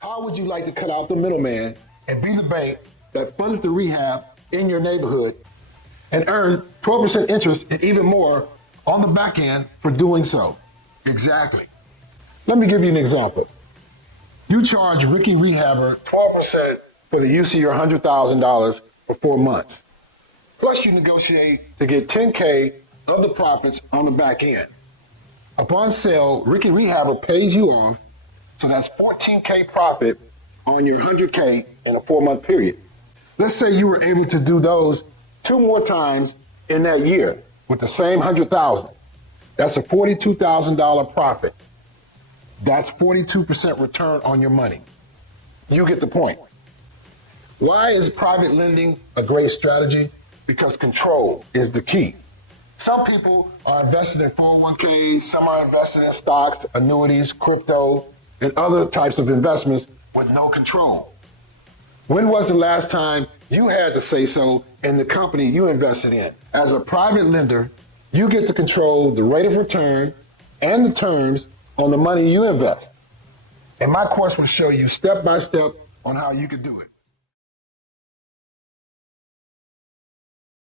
How would you like to cut out the middleman and be the bank that funds the rehab in your neighborhood and earn 12% interest and even more on the back end for doing so? Exactly. Let me give you an example. You charge Ricky Rehabber 12% for the use of your $100,000 for 4 months. Plus you negotiate to get $10K of the profits on the back end. Upon sale, Ricky Rehabber pays you off, so that's $14K profit on your $100K in a 4-month period. Let's say you were able to do those 2 more times in that year with the same $100,000. That's a $42,000 profit. That's 42% return on your money. You get the point. Why is private lending a great strategy? Because control is the key. Some people are invested in 401ks, some are invested in stocks, annuities, crypto, and other types of investments with no control. When was the last time you had to say so in the company you invested in? As a private lender, you get to control the rate of return and the terms on the money you invest. And my course will show you step by step on how you can do it.